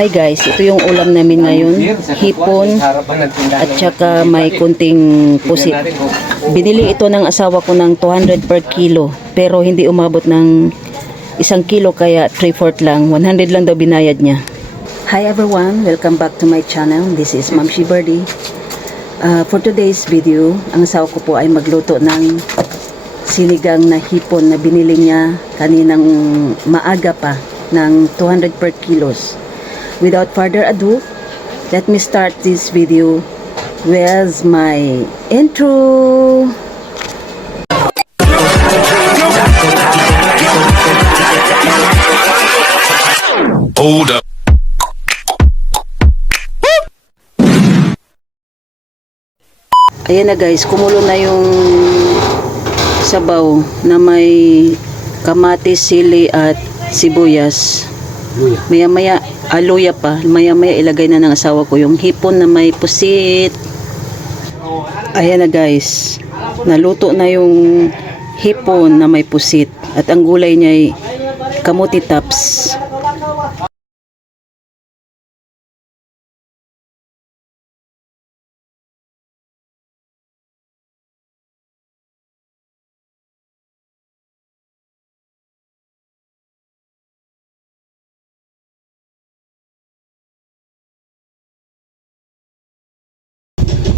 Hi guys, ito yung ulam namin ngayon, hipon at saka may kunting pusit. Binili ito ng asawa ko ng 200 per kilo, pero hindi umabot ng 1 kilo kaya 3/4 lang, 100 lang daw binayad niya. Hi everyone, welcome back to my channel. This is Ma'am She Birdie. For today's video, ang asawa ko po ay magluto ng sinigang na hipon na binili niya kaninang maaga pa ng 200 per kilos. Without further ado, let me start this video with my intro. Hold up. Ayan na guys, kumulo na yung sabaw na may kamatis, sili at sibuyas. Maya maya, luya pa. Maya maya ilagay na ng asawa ko yung hipon na may pusit. Ayan na guys, naluto na yung hipon na may pusit at ang gulay niya ay kamuti tops.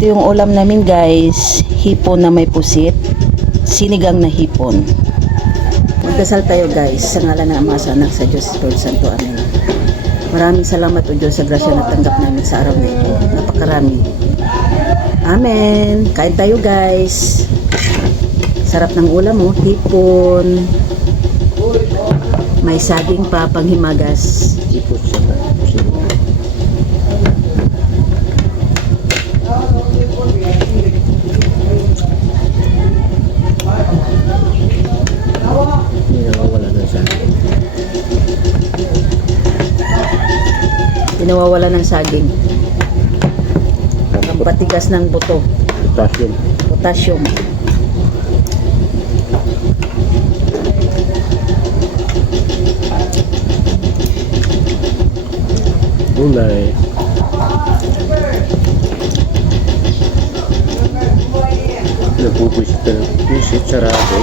Ito yung ulam namin guys, hipon na may pusit, sinigang na hipon. Magdasal tayo guys, sa ngalan ng Ama, sa Anak, sa Diyos, Espiritu Santo, Amen. Maraming salamat o Diyos sa grasya na tanggap namin sa araw na ito. Napakarami. Amen. Kain tayo guys. Sarap ng ulam mo, hipon. May saging pa, panghimagas. Ipot siya ba? Nawawala ng saging. Ang patigas ng buto. Potassium. Potassium. Gulay. Nagpupusit sarado.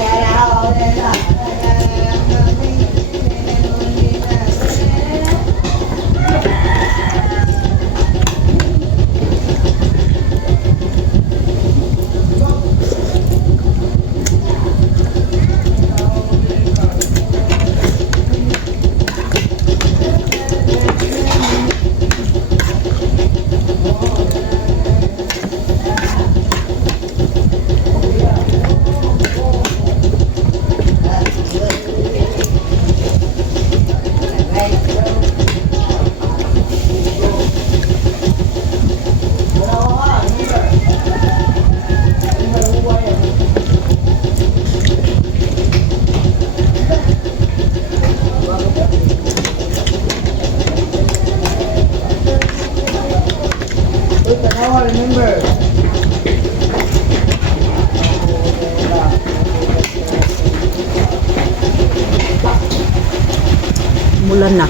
Mulan na.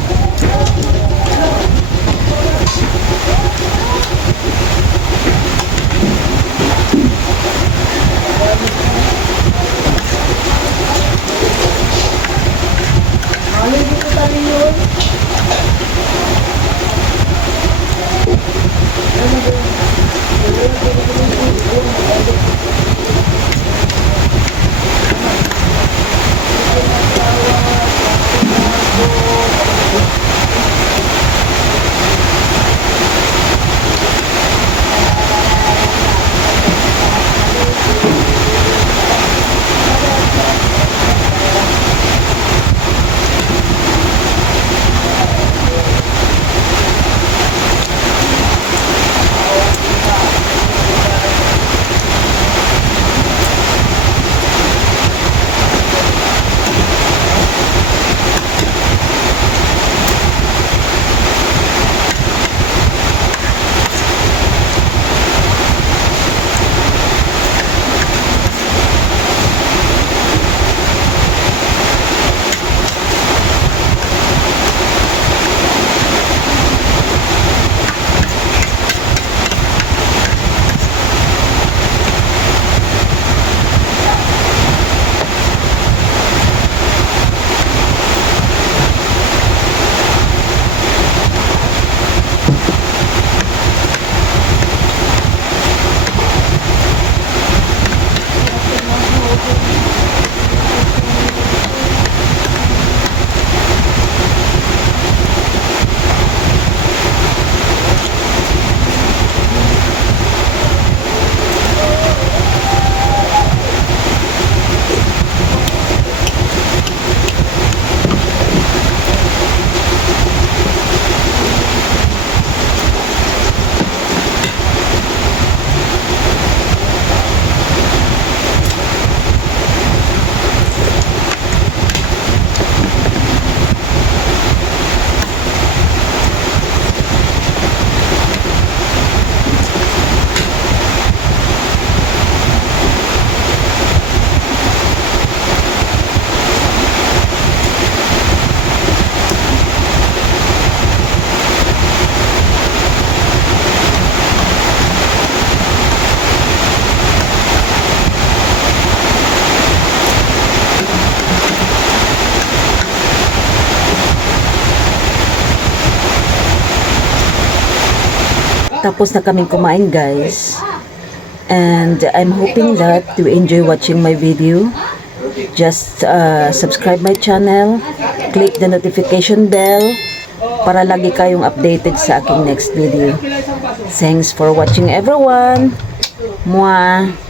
Tapos na kaming kumain, guys. And I'm hoping that you enjoy watching my video. Just subscribe my channel, click the notification bell para lagi kayong updated sa aking next video. Thanks for watching, everyone. Mwah!